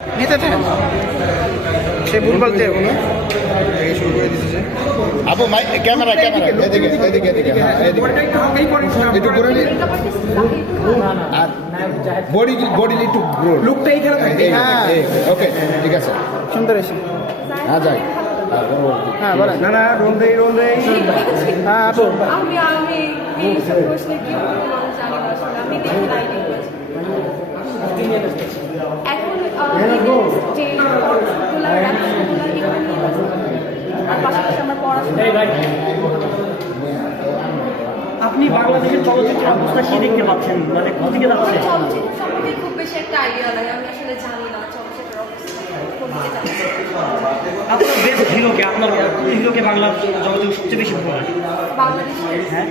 নিতে থাকেন সে ভুল বলতে শুরু করে দিতেছে মাই ক্যামেরা ক্যামেরা। এদিকে এদিকে এদিকে হ্যাঁ এদিকে। একটু করে নিন আর বডি বডি একটু গ্রো লুকটা এইখানে হ্যাঁ ওকে ঠিক আছে। সুন্দর এসে। হ্যাঁ যাই। হ্যাঁ, বলেন। না না রোল দেই রোল দেই। হ্যাঁ আপু। আমি আমি প্রশ্নে কি আমি এখন যে কোর্সগুলো রাখছি এগুলো নিয়ে আর পাশাপাশি আমার পড়াশোনা আপনি বাংলাদেশের চলচ্চিত্র অবস্থা কি দেখতে পাচ্ছেন? মানে কোথেকে যাচ্ছে চলচ্চিত্র সম্পর্কে খুব বেশি একটা আইডিয়া নাই। আমি আসলে জানি না চলচ্চিত্রের অবস্থা দিকে যাচ্ছে। আপনার বেস্ট হিরোকে আপনার হিরোকে বাংলা জগতে সবচেয়ে বেশি ভালো লাগে। বাংলাদেশের হ্যাঁ?